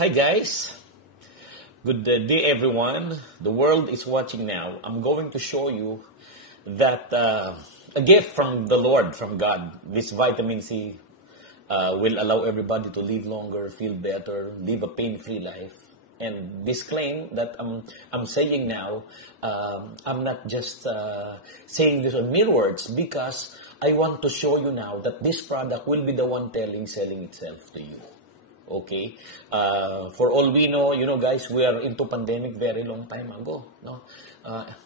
Hi guys, good day everyone. The world is watching now. I'm going to show you that a gift from the Lord, from God. This vitamin C will allow everybody to live longer, feel better, live a pain-free life. And this claim that I'm saying now, I'm not just saying this on mere words, because I want to show you now that this product will be the one selling itself to you. Okay? For all we know, guys, we are into pandemic very long time ago. No?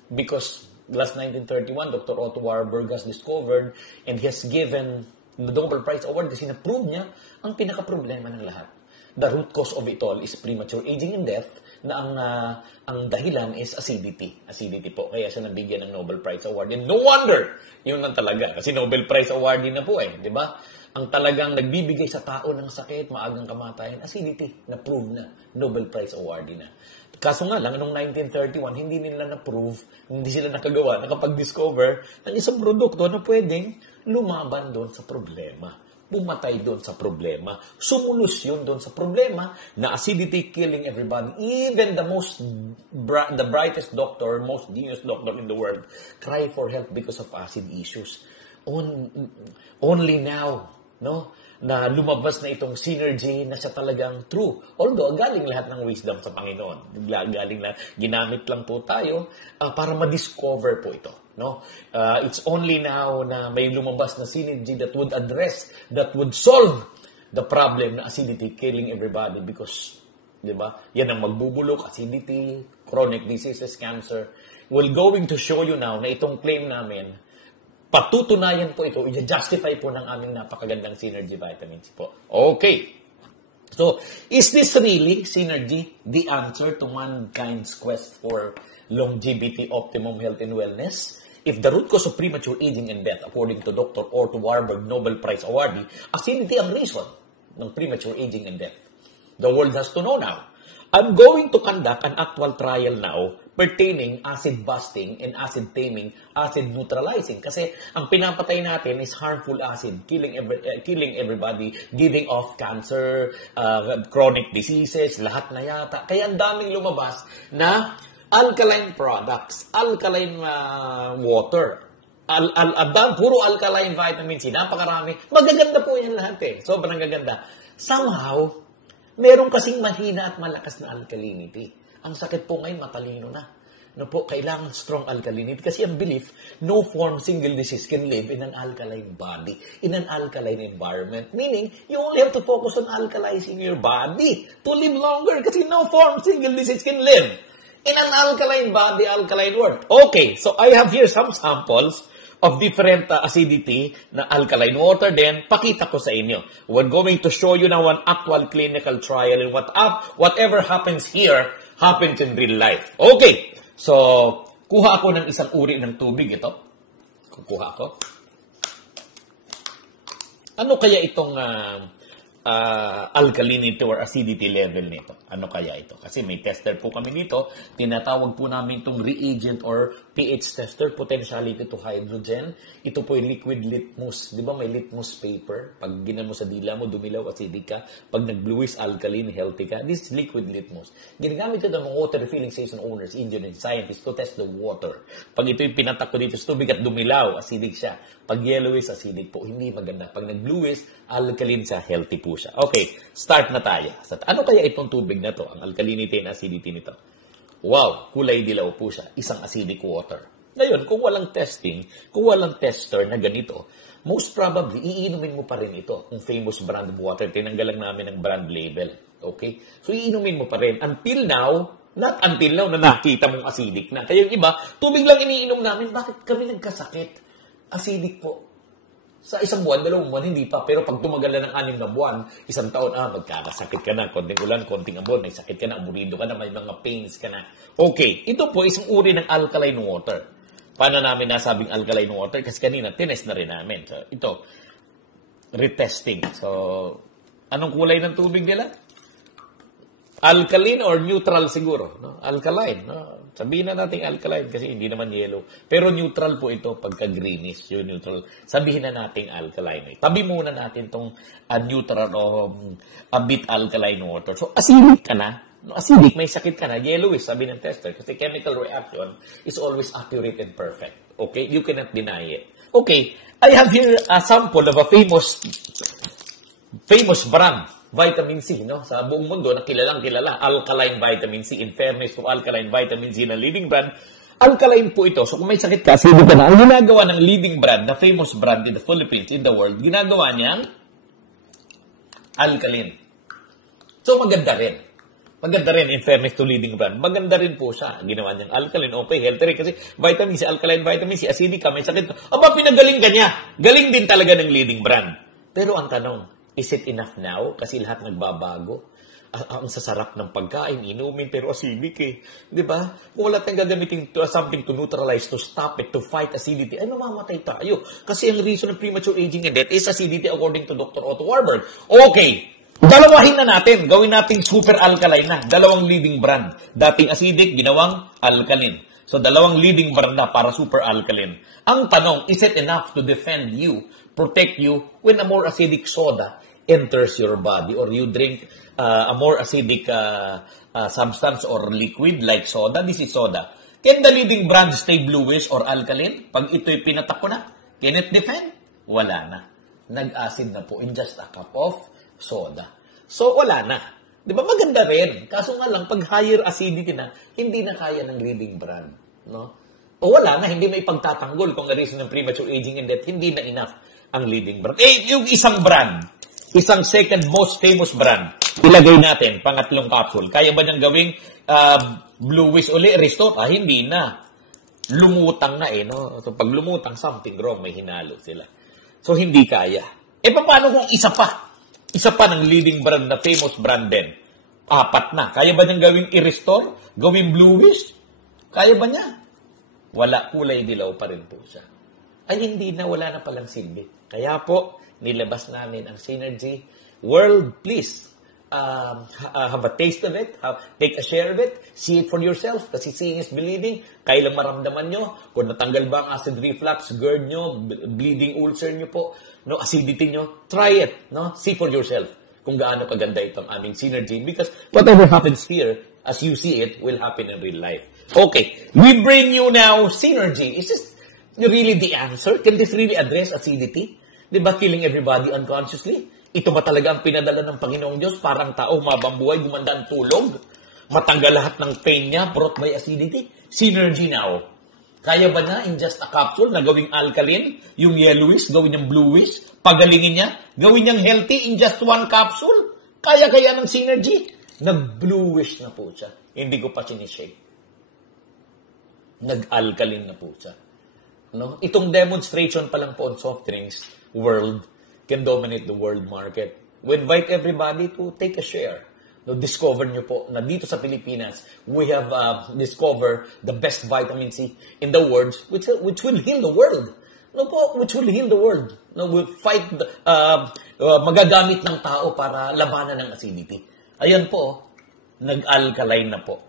Because last 1931, Dr. Otto Warburg has discovered and he has given the Nobel Prize Award kasi na-prove niya ang pinaka-problema ng lahat. The root cause of it all is premature aging and death, na ang dahilan is acidity. Acidity po. Kaya siya nabigyan ng Nobel Prize Award. And no wonder, yun lang talaga. Kasi Nobel Prize Award din na po di ba? Ang talagang nagbibigay sa tao ng sakit, maagang kamatayan, acidity, na-prove na, Nobel Prize Award din na. Kaso nga lang, noong 1931, hindi nila na-prove, hindi sila nakagawa, nakapag-discover ng isang produkto na pwedeng lumaban doon sa problema. Pumatay doon sa problema. Sumulusyon doon sa problema na acidity killing everybody. Even the brightest doctor, most genius doctor in the world, cry for help because of acid issues. Only now, na lumabas na itong synergy na siya talagang true. Although, galing lahat ng wisdom sa Panginoon. Galing lang, ginamit lang po tayo para ma-discover po ito. It's only now na may lumabas na synergy that would solve the problem na acidity killing everybody because, di ba, yan ang magbubulok, acidity, chronic diseases, cancer. We're going to show you now na itong claim namin, patutunayan po ito, i-justify po ng aming napakagandang synergy vitamins po. Okay. So, is this really synergy the answer to mankind's quest for longevity, optimum health, and wellness? If the root cause of premature aging and death, according to Dr. Otto Warburg, Nobel Prize awardee, acidity ang reason ng premature aging and death. The world has to know now. I'm going to conduct an actual trial now pertaining acid busting and acid taming, acid neutralizing. Kasi ang pinapatay natin is harmful acid, killing everybody, giving off cancer, chronic diseases, lahat na yata. Kaya ang daming lumabas na alkaline products, alkaline water, puro alkaline vitamin C, napakarami. Magaganda po yan lahat Sobrang gaganda. Somehow, meron kasing mahina at malakas na alkalinity. Ang sakit po ngayon, matalino na. Kailangan strong alkalinity. Kasi ang belief, no form single disease can live in an alkaline body, in an alkaline environment. Meaning, you only have to focus on alkalizing your body to live longer kasi no form single disease can live in an alkaline body, alkaline world. Okay, so I have here some samples of different acidity na alkaline water. Then, pakita ko sa inyo. We're going to show you now an actual clinical trial and whatever happens here happens in real life. Okay, so kuha ako ng isang uri ng tubig ito. Kukuha ko. Ano kaya itong alkalinity or acidity level nito? Ano kaya ito? Kasi may tester po kami dito. Tinatawag po namin itong reagent or pH tester, potentiality to hydrogen. Ito po yung liquid litmus. Di ba may litmus paper? Pag ginamo sa dila mo, dumilaw, acidic ka. Pag nag-bluish, alkaline, healthy ka. This is liquid litmus. Ginagamit ito ng mga water refilling station owners, engineers, scientists to test the water. Pag ito yung pinatak ko dito sa tubig at dumilaw, acidic siya. Pag yellowish, acidic po. Hindi maganda. Pag nag-bluish, alkaline siya, healthy po siya. Okay, start na tayo. Ano kaya itong tubig na to? Ang alkalinity and acidity nito. Wow, kulay dilaw po siya. Isang acidic water. Ngayon, kung walang testing, kung walang tester na ganito, most probably, iinumin mo pa rin ito. Kung famous brand of water, tinanggal lang namin ang brand label. Okay? So, iinumin mo pa rin. Until now, not until now na nakita mong acidic na. Kaya yung iba, tubig lang iniinom namin. Bakit kami nagkasakit? Acidic po. Sa isang buwan, 2 buwan, hindi pa. Pero pag tumagal na ng 6 na buwan, 1 taon, magkakasakit ka na. Konting ulan, konting ambon, may sakit ka na, amurido ka na, may mga pains ka na. Okay, ito po isang uri ng alkaline water. Paano namin nasabing alkaline water? Kasi kanina, tinest na rin namin. So, ito, retesting. So, anong kulay ng tubig nila? Alkaline or neutral siguro. No? Alkaline. No? Sabihin na natin alkaline kasi hindi naman yellow. Pero neutral po ito pagka greenish. Yung neutral. Sabihin na natin alkaline. Tabi muna natin itong neutral o a bit alkaline water. So, acidic ka na. No, acidic, may sakit ka na. Yellowish, sabi ng tester. Kasi chemical reaction is always accurate and perfect. Okay? You cannot deny it. Okay. I have here a sample of a famous brand. Vitamin C, no? Sa buong mundo, na kilalang kilala, alkaline vitamin C. In fairness to alkaline vitamin C na leading brand, alkaline po ito. So, kung may sakit ka, sabi ka na, ang ginagawa ng leading brand, the famous brand in the Philippines, in the world, ginagawa niyang alkaline. So, maganda rin. Maganda rin, in fairness to leading brand. Maganda rin po siya. Ginawa niyang alkaline, okay, healthy rin. Kasi vitamin C, alkaline vitamin C, acidic ka, may sakit. Aba, pinagaling ka niya. Galing din talaga ng leading brand. Pero ang tanong, is it enough now? Kasi lahat nagbabago. Ang sasarap ng pagkain, inumin, pero acidic eh. Di ba? Kung wala tayong gagamitin something to neutralize, to stop it, to fight acidity, ay mamamatay tayo. Kasi ang reason of premature aging and death is acidity according to Dr. Otto Warburg. Okay, dalawahin na natin. Gawin nating super alkaline na. Dalawang leading brand. Dating acidic, ginawang alkaline. So, dalawang leading brand na para super alkaline. Ang tanong, is it enough to defend you, protect you, when a more acidic soda enters your body or you drink a more acidic substance or liquid like soda? This is soda. Can the leading brand stay bluish or alkaline? Pag ito'y pinatak ko na, can it defend? Wala na. Nag-acid na po in just a cup of soda. So, wala na. Di ba? Maganda rin. Kaso nga lang, pag higher acidity na, hindi na kaya ng leading brand. No? O wala na, hindi may pagtatanggol kung the reason ng premature aging and death, hindi na enough ang leading brand. Eh, yung isang brand, isang second most famous brand, ilagay natin, pangatlong capsule. Kaya ba niyang gawing bluish uli, restore? Hindi na. Lumutang na eh, no? So, pag lumutang, something wrong, may hinalo sila. So, hindi kaya. Eh, paano kung isa pa? Isa pa ng leading brand na famous brand din. 4 na. Kaya ba niyang gawing i-restore? Gawing bluish? Kaya ba niya? Wala, kulay dilaw pa rin po siya. Ay, hindi na, wala na palang silbi. Kaya po, nilabas namin ang Synergy World. Please, have a taste of it. Take a share of it. See it for yourself. Kasi seeing is believing. Kailang maramdaman nyo. Kung natanggal ba ang acid reflux, GERD nyo, bleeding ulcer nyo po, no, acidity nyo, try it. No? See for yourself kung gaano kaganda itong aming Synergy. Because whatever happens here, as you see it, will happen in real life. Okay, we bring you now Synergy. Is this really the answer? Can this really address acidity? Diba, killing everybody unconsciously? Ito ba talaga ang pinadala ng Panginoong Diyos? Parang tao, mabang buhay, gumanda ang tulog, matanggal lahat ng pain niya, brought by acidity? Synergy now. Kaya ba na in just a capsule na gawing alkaline, yung yellowish, gawin yung bluish, pagalingin niya, gawin niyang healthy in just one capsule? Kaya-kaya ng Synergy? Nag-bluish na po siya. Hindi ko pa sinishake. Nag-alkaline na po siya. No? Itong demonstration pa lang po on soft drinks world can dominate the world market. We invite everybody to take a share. No, discover nyo po na dito sa Pilipinas, we have discovered the best vitamin C in the world, which will heal the world. No po, which will heal the world. No, will fight, magagamit ng tao para labanan ng acidity. Ayan po, nag-alkaline na po.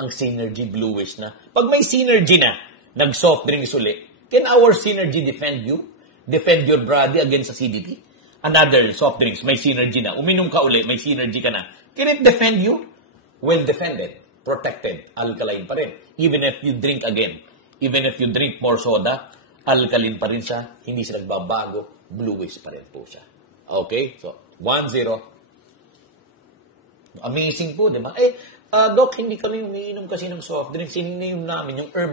Ang Synergy bluish na. Pag may Synergy na, nag-soft drinks uli, can our Synergy defend you? Defend your body against acidity? Another soft drinks, may Synergy na. Uminom ka uli, may Synergy ka na. Can it defend you? Well defended, protected, alkaline pa rin. Even if you drink again, even if you drink more soda, alkaline pa rin siya, hindi siya nagbabago, bluish pa rin po siya. Okay? So, 1-0. Amazing po, di ba? Doc, hindi kami umiinom kasi ng soft drinks. Ininom namin yung herbal